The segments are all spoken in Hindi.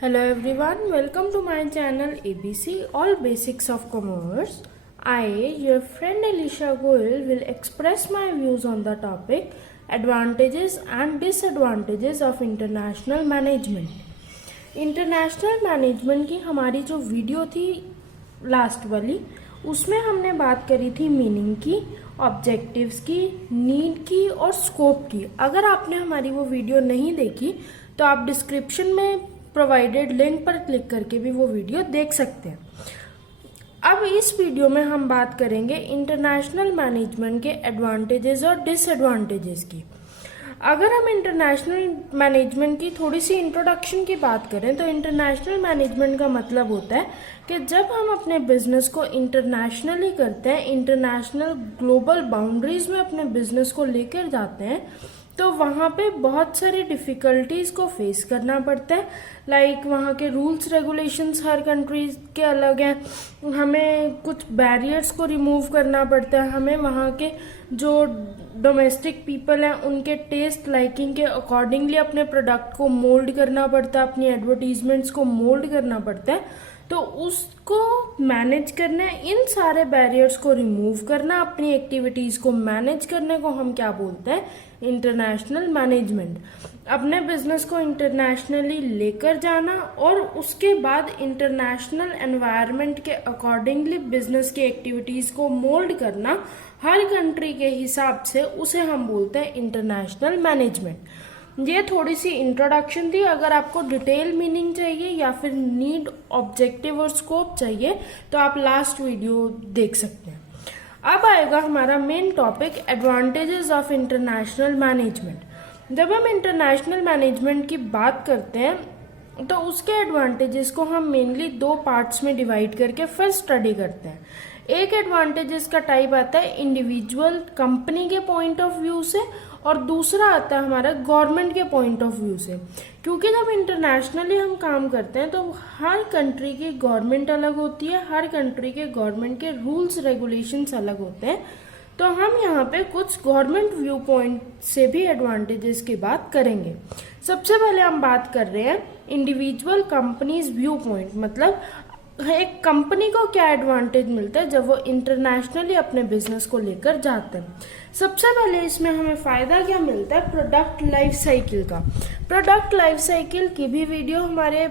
Hello everyone, welcome to my channel ABC All Basics of Commerce. I, your friend Alicia Goel, will express my views on the topic Advantages and Disadvantages of International Management. International management की हमारी जो वीडियो थी लास्ट वाली, उसमें हमने बात करी थी मीनिंग की, ऑब्जेक्टिव्स की, नीड की और स्कोप की। अगर आपने हमारी वो वीडियो नहीं देखी तो आप डिस्क्रिप्शन में प्रोवाइडेड लिंक पर क्लिक करके भी वो वीडियो देख सकते हैं। अब इस वीडियो में हम बात करेंगे इंटरनेशनल मैनेजमेंट के एडवांटेजेस और डिसएडवांटेजेस की। अगर हम इंटरनेशनल मैनेजमेंट की थोड़ी सी इंट्रोडक्शन की बात करें तो इंटरनेशनल मैनेजमेंट का मतलब होता है कि जब हम अपने बिजनेस को इंटरनेशनली करते हैं, इंटरनेशनल ग्लोबल बाउंड्रीज में अपने बिजनेस को लेकर जाते हैं, तो वहाँ पे बहुत सारी डिफ़िकल्टीज़ को फेस करना पड़ता है। लाइक वहाँ के रूल्स रेगुलेशंस हर कंट्रीज के अलग हैं, हमें कुछ बैरियर्स को रिमूव करना पड़ता है, हमें वहाँ के जो डोमेस्टिक पीपल हैं उनके टेस्ट लाइकिंग के अकॉर्डिंगली अपने प्रोडक्ट को मोल्ड करना पड़ता है, अपनी एडवर्टीजमेंट्स को मोल्ड करना पड़ता है। तो उसको मैनेज करना, इन सारे बैरियर्स को रिमूव करना, अपनी एक्टिविटीज़ को मैनेज करने को हम क्या बोलते हैं? International management. अपने बिजनेस को इंटरनेशनली लेकर जाना और उसके बाद इंटरनेशनल एनवायरनमेंट के अकॉर्डिंगली बिजनेस की एक्टिविटीज़ को मोल्ड करना हर कंट्री के हिसाब से, उसे हम बोलते हैं इंटरनेशनल मैनेजमेंट। ये थोड़ी सी इंट्रोडक्शन थी। अगर आपको डिटेल मीनिंग चाहिए या फिर नीड, ऑब्जेक्टिव और स्कोप चाहिए तो आप लास्ट वीडियो देख सकते हैं। अब आएगा हमारा main topic, advantages of international management. जब हम इंटरनेशनल मैनेजमेंट की बात करते हैं तो उसके एडवांटेजेस को हम मेनली दो पार्ट्स में डिवाइड करके फिर स्टडी करते हैं। एक एडवांटेजेस का टाइप आता है इंडिविजुअल कंपनी के पॉइंट ऑफ व्यू से, और दूसरा आता है हमारा गवर्नमेंट के पॉइंट ऑफ व्यू से। क्योंकि जब इंटरनेशनली हम काम करते हैं तो हर कंट्री की गवर्नमेंट अलग होती है, हर कंट्री के गवर्नमेंट के रूल्स रेगुलेशंस अलग होते हैं। तो हम यहाँ पे कुछ गवर्नमेंट व्यू पॉइंट से भी एडवांटेजेस की बात करेंगे। सबसे पहले हम बात कर रहे हैं इंडिविजुअल कंपनीज व्यू पॉइंट, मतलब एक कंपनी को क्या एडवांटेज मिलता है जब वो इंटरनेशनली अपने बिजनेस को लेकर जाते हैं। सबसे पहले इसमें हमें फायदा क्या मिलता है? प्रोडक्ट लाइफ साइकिल का। प्रोडक्ट लाइफ साइकिल की भी वीडियो हमारे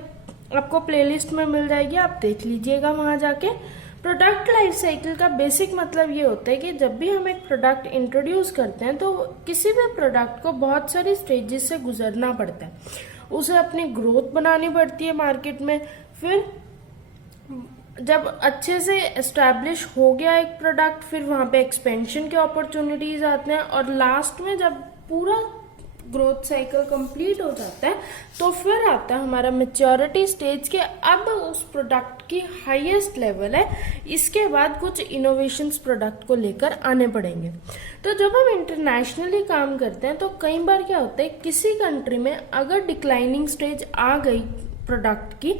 आपको प्लेलिस्ट में मिल जाएगी, आप देख लीजिएगा वहां जाके। प्रोडक्ट लाइफ साइकिल का बेसिक मतलब ये होता है कि जब भी हम एक प्रोडक्ट इंट्रोड्यूस करते हैं तो किसी भी प्रोडक्ट को बहुत सारी स्टेजेस से गुजरना पड़ता है। उसे अपनी ग्रोथ बनानी पड़ती है मार्केट में, फिर जब अच्छे से एस्टैब्लिश हो गया एक प्रोडक्ट, फिर वहाँ पे एक्सपेंशन के अपॉर्चुनिटीज आते हैं, और लास्ट में जब पूरा ग्रोथ साइकिल कंप्लीट हो जाता है तो फिर आता है हमारा मैच्योरिटी स्टेज के अब उस प्रोडक्ट की हाईएस्ट लेवल है, इसके बाद कुछ इनोवेशंस प्रोडक्ट को लेकर आने पड़ेंगे। तो जब हम इंटरनेशनली काम करते हैं तो कई बार क्या होता है, किसी कंट्री में अगर डिक्लाइनिंग स्टेज आ गई प्रोडक्ट की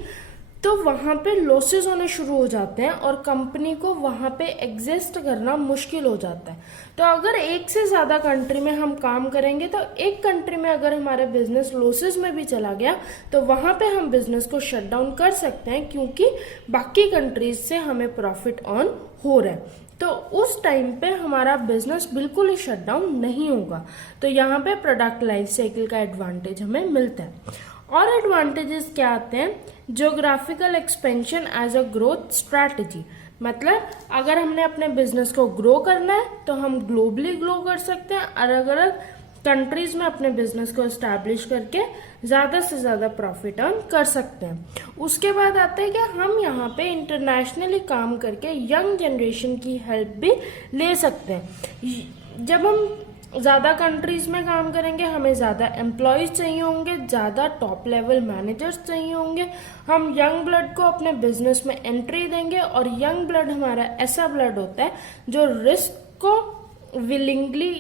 तो वहाँ पे लॉसेस होने शुरू हो जाते हैं और कंपनी को वहाँ पे एग्जिस्ट करना मुश्किल हो जाता है। तो अगर एक से ज़्यादा कंट्री में हम काम करेंगे तो एक कंट्री में अगर हमारा बिजनेस लॉसेस में भी चला गया तो वहाँ पे हम बिजनेस को शट डाउन कर सकते हैं, क्योंकि बाकी कंट्रीज से हमें प्रॉफिट ऑन हो रहा है। तो उस टाइम पे हमारा बिजनेस बिल्कुल ही शट डाउन नहीं होगा। तो यहाँ पे प्रोडक्ट लाइफ साइकिल का एडवांटेज हमें मिलता है। और एडवांटेजेस क्या आते हैं? Geographical expansion as a growth strategy, मतलब अगर हमने अपने बिजनेस को ग्रो करना है तो हम ग्लोबली ग्रो कर सकते हैं, अलग अलग कंट्रीज में अपने बिजनेस को एस्टैब्लिश करके ज़्यादा से ज़्यादा प्रॉफिट अर्न कर सकते हैं। उसके बाद आता है कि हम यहाँ पे इंटरनेशनली काम करके यंग जनरेशन की हेल्प भी ले सकते हैं। जब हम ज़्यादा कंट्रीज में काम करेंगे हमें ज़्यादा एम्प्लॉयज़ चाहिए होंगे, ज़्यादा टॉप लेवल मैनेजर्स चाहिए होंगे। हम यंग ब्लड को अपने बिजनेस में एंट्री देंगे, और यंग ब्लड हमारा ऐसा ब्लड होता है जो रिस्क को विलिंगली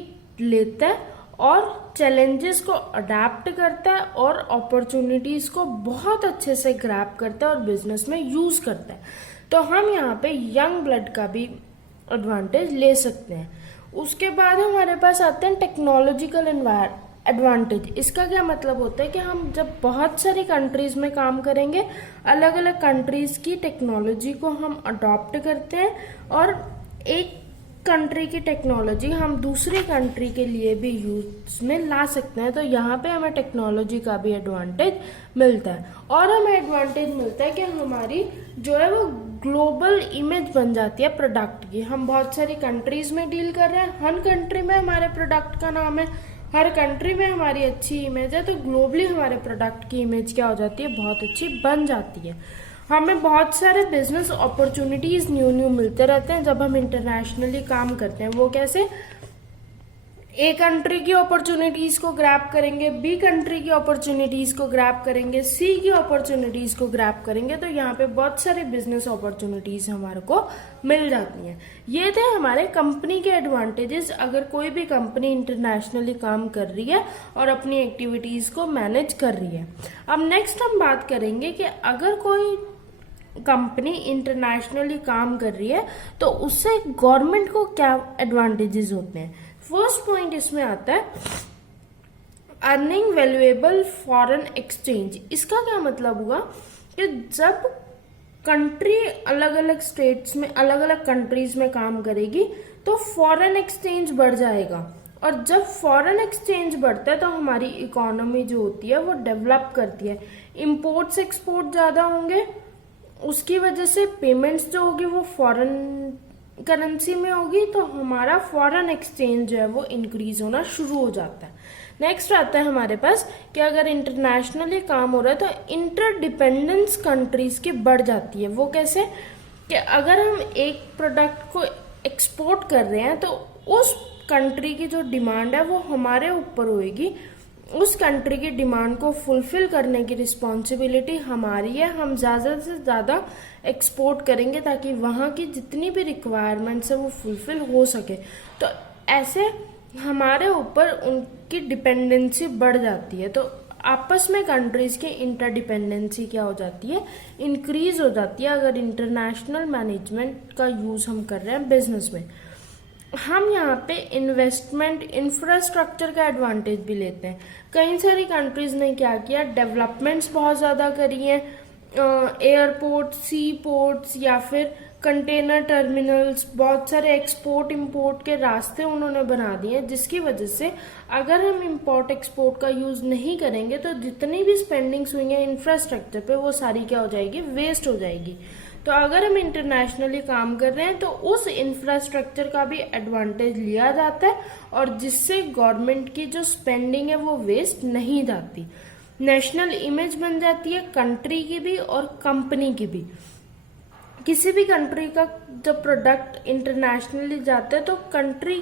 लेता है और चैलेंजेस को अडेप्ट करता है और अपॉर्चुनिटीज़ को बहुत अच्छे से ग्रैब करता है और बिजनेस में यूज़ करता है। तो हम यहाँ पे यंग ब्लड का भी एडवांटेज ले सकते हैं। उसके बाद हमारे पास आते हैं टेक्नोलॉजिकल एडवांटेज, इसका क्या मतलब होता है कि हम जब बहुत सारी कंट्रीज़ में काम करेंगे, अलग अलग कंट्रीज़ की टेक्नोलॉजी को हम अडॉप्ट करते हैं और एक कंट्री की टेक्नोलॉजी हम दूसरी कंट्री के लिए भी यूज में ला सकते हैं। तो यहाँ पे हमें टेक्नोलॉजी का भी एडवांटेज मिलता है और हमें एडवांटेज मिलता है कि हमारी जो है वो ग्लोबल इमेज बन जाती है प्रोडक्ट की। हम बहुत सारी कंट्रीज में डील कर रहे हैं, हर कंट्री में हमारे प्रोडक्ट का नाम है, हर कंट्री में हमारी अच्छी इमेज है, तो ग्लोबली हमारे प्रोडक्ट की इमेज क्या हो जाती है, बहुत अच्छी बन जाती है। हमें बहुत सारे बिजनेस अपॉर्चुनिटीज़ न्यू मिलते रहते हैं जब हम इंटरनेशनली काम करते हैं। वो कैसे, ए कंट्री की अपॉर्चुनिटीज़ को ग्रैब करेंगे, बी कंट्री की अपॉर्चुनिटीज़ को ग्रैब करेंगे, सी की अपॉर्चुनिटीज़ को ग्रैब करेंगे, तो यहाँ पे बहुत सारे बिजनेस अपॉर्चुनिटीज़ हमारे को मिल जाती हैं। ये थे हमारे कंपनी के एडवांटेजेस अगर कोई भी कंपनी इंटरनेशनली काम कर रही है और अपनी एक्टिविटीज़ को मैनेज कर रही है। अब नेक्स्ट हम बात करेंगे कि अगर कोई कंपनी इंटरनेशनली काम कर रही है तो उससे गवर्नमेंट को क्या एडवांटेजेस होते हैं। फर्स्ट पॉइंट इसमें आता है अर्निंग वैल्यूएबल फॉरेन एक्सचेंज। इसका क्या मतलब हुआ कि जब कंट्री अलग अलग स्टेट्स में, अलग अलग कंट्रीज में काम करेगी तो फॉरेन एक्सचेंज बढ़ जाएगा, और जब फॉरेन एक्सचेंज बढ़ता है तो हमारी इकोनॉमी जो होती है वो डेवलप करती है, इम्पोर्ट्स एक्सपोर्ट ज़्यादा होंगे, उसकी वजह से पेमेंट्स जो होगी वो फॉरेन करेंसी में होगी, तो हमारा फॉरेन एक्सचेंज जो है वो इंक्रीज होना शुरू हो जाता है। नेक्स्ट आता है हमारे पास कि अगर इंटरनेशनली काम हो रहा है तो इंटरडिपेंडेंस कंट्रीज की बढ़ जाती है। वो कैसे, कि अगर हम एक प्रोडक्ट को एक्सपोर्ट कर रहे हैं तो उस कंट्री की जो डिमांड है वो हमारे ऊपर होएगी, उस कंट्री की डिमांड को फुलफिल करने की रिस्पॉन्सिबिलिटी हमारी है। हम ज़्यादा से ज़्यादा एक्सपोर्ट करेंगे ताकि वहाँ की जितनी भी रिक्वायरमेंट्स है वो फुलफिल हो सके, तो ऐसे हमारे ऊपर उनकी डिपेंडेंसी बढ़ जाती है। तो आपस में कंट्रीज़ की इंटरडिपेंडेंसी क्या हो जाती है, इंक्रीज हो जाती है अगर इंटरनेशनल मैनेजमेंट का यूज़ हम कर रहे हैं बिजनेस में। हम यहाँ पे इन्वेस्टमेंट इंफ्रास्ट्रक्चर का एडवांटेज भी लेते हैं। कई सारी कंट्रीज ने क्या किया, डेवलपमेंट्स बहुत ज़्यादा करी हैं, एयरपोर्ट, सी पोर्ट्स या फिर कंटेनर टर्मिनल्स, बहुत सारे एक्सपोर्ट इंपोर्ट के रास्ते उन्होंने बना दिए हैं, जिसकी वजह से अगर हम इंपोर्ट एक्सपोर्ट का यूज़ नहीं करेंगे तो जितनी भी स्पेंडिंग्स हुई हैं इंफ्रास्ट्रक्चर पे वो सारी क्या हो जाएगी, वेस्ट हो जाएगी। तो अगर हम इंटरनेशनली काम कर रहे हैं तो उस इंफ्रास्ट्रक्चर का भी एडवांटेज लिया जाता है और जिससे गवर्नमेंट की जो स्पेंडिंग है वो वेस्ट नहीं जाती, नेशनल इमेज बन जाती है कंट्री की भी और कंपनी की भी। किसी भी कंट्री का जब प्रोडक्ट इंटरनेशनली जाता है तो कंट्री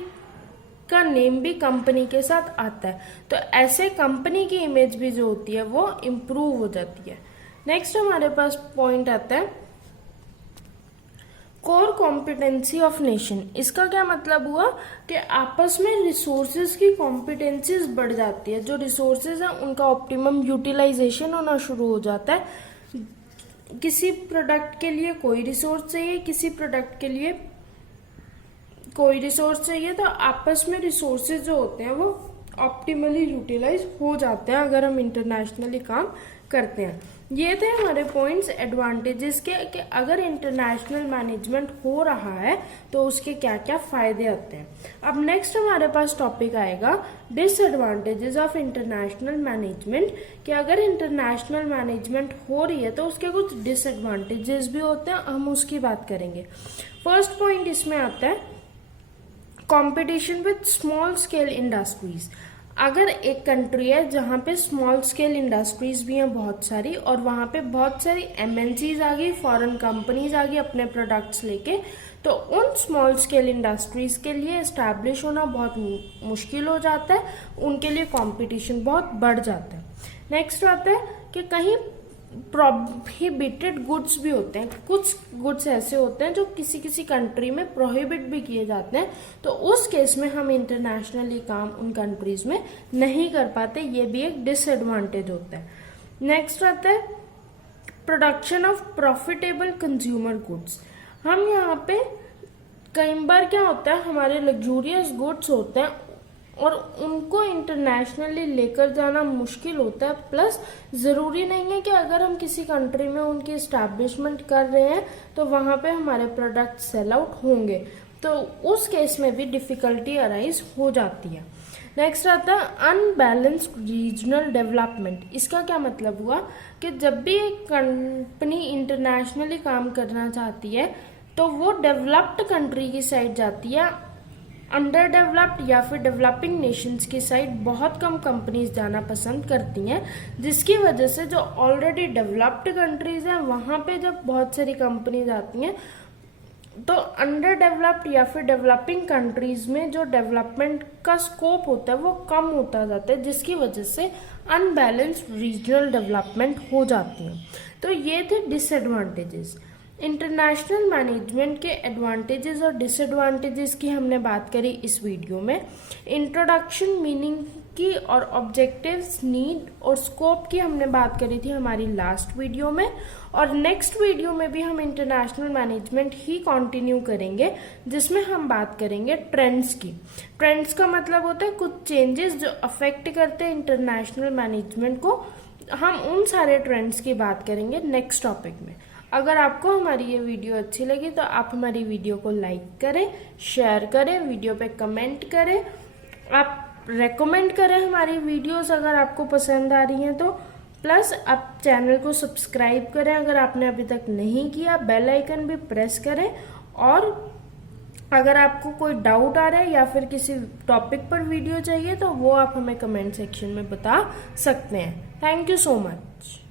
का नेम भी कंपनी के साथ आता है, तो ऐसे कंपनी की इमेज भी जो होती है वो इम्प्रूव हो जाती है। नेक्स्ट हमारे पास पॉइंट आता है कोर कॉम्पिटेंसी ऑफ नेशन। इसका क्या मतलब हुआ कि आपस में रिसोर्सेज की कॉम्पिटेंसीज बढ़ जाती है, जो रिसोर्सेज हैं उनका ऑप्टिमम यूटिलाइजेशन होना शुरू हो जाता है। किसी प्रोडक्ट के लिए कोई रिसोर्स चाहिए, किसी प्रोडक्ट के लिए कोई रिसोर्स चाहिए, तो आपस में रिसोर्सेज जो होते हैं वो ऑप्टिमली यूटिलाइज हो जाते हैं अगर हम इंटरनेशनली काम करते हैं। ये थे हमारे पॉइंट्स एडवांटेजेस के कि अगर इंटरनेशनल मैनेजमेंट हो रहा है तो उसके क्या क्या फायदे आते हैं। अब नेक्स्ट हमारे पास टॉपिक आएगा डिसएडवांटेजेस ऑफ इंटरनेशनल मैनेजमेंट, कि अगर इंटरनेशनल मैनेजमेंट हो रही है तो उसके कुछ डिसएडवांटेजेस भी होते हैं, हम उसकी बात करेंगे। फर्स्ट पॉइंट इसमें आता है competition with small scale industries. अगर एक कंट्री है जहाँ पे स्मॉल स्केल इंडस्ट्रीज भी हैं बहुत सारी, और वहाँ पे बहुत सारी एमएनसीज आ गई, फॉरेन कंपनीज आ गई अपने प्रोडक्ट्स लेके, तो उन स्मॉल स्केल इंडस्ट्रीज के लिए एस्टैब्लिश होना बहुत मुश्किल हो जाता है, उनके लिए कंपटीशन बहुत बढ़ जाता है। नेक्स्ट आता है कि कहीं प्रोहिबिटेड गुड्स भी होते हैं, कुछ गुड्स ऐसे होते हैं जो किसी किसी कंट्री में प्रोहिबिट भी किए जाते हैं, तो उस केस में हम इंटरनेशनली काम उन कंट्रीज में नहीं कर पाते, ये भी एक डिसएडवांटेज होता है। नेक्स्ट आता है production of profitable consumer goods. हम यहाँ पे कई बार क्या होता है, हमारे लग्जूरियस गुड्स होते हैं और उनको इंटरनेशनली लेकर जाना मुश्किल होता है। प्लस ज़रूरी नहीं है कि अगर हम किसी कंट्री में उनकी इस्टेब्लिशमेंट कर रहे हैं तो वहाँ पे हमारे प्रोडक्ट सेल आउट होंगे, तो उस केस में भी डिफ़िकल्टी अराइज हो जाती है। नेक्स्ट आता है अनबैलेंस्ड रीजनल डेवलपमेंट। इसका क्या मतलब हुआ कि जब भी एक कंपनी इंटरनेशनली काम करना चाहती है तो वो डेवलप्ड कंट्री की साइड जाती है, अंडर डेवलप्ड या फिर डेवलपिंग नेशंस की साइड बहुत कम कंपनीज जाना पसंद करती हैं, जिसकी वजह से जो ऑलरेडी डेवलप्ड कंट्रीज हैं वहाँ पे जब बहुत सारी कंपनीज आती हैं तो अंडर डेवलप्ड या फिर डेवलपिंग कंट्रीज में जो डेवलपमेंट का स्कोप होता है वो कम होता जाता है, जिसकी वजह से अनबैलेंस्ड रीजनल डेवलपमेंट हो जाती है। तो ये थे डिसएडवांटेजेस। इंटरनेशनल मैनेजमेंट के एडवांटेजेस और डिसएडवांटेजेस की हमने बात करी इस वीडियो में। इंट्रोडक्शन, मीनिंग की और ऑब्जेक्टिव्स, नीड और स्कोप की हमने बात करी थी हमारी लास्ट वीडियो में, और नेक्स्ट वीडियो में भी हम इंटरनेशनल मैनेजमेंट ही कंटिन्यू करेंगे, जिसमें हम बात करेंगे ट्रेंड्स की। ट्रेंड्स का मतलब होता है कुछ चेंजेस जो अफेक्ट करते हैं इंटरनेशनल मैनेजमेंट को। हम उन सारे ट्रेंड्स की बात करेंगे नेक्स्ट टॉपिक में। अगर आपको हमारी ये वीडियो अच्छी लगी तो आप हमारी वीडियो को लाइक करें, शेयर करें, वीडियो पे कमेंट करें, आप रेकमेंड करें हमारी वीडियोस अगर आपको पसंद आ रही हैं तो। प्लस आप चैनल को सब्सक्राइब करें अगर आपने अभी तक नहीं किया, बेल आइकन भी प्रेस करें, और अगर आपको कोई डाउट आ रहा है या फिर किसी टॉपिक पर वीडियो चाहिए तो वो आप हमें कमेंट सेक्शन में बता सकते हैं। Thank you so much.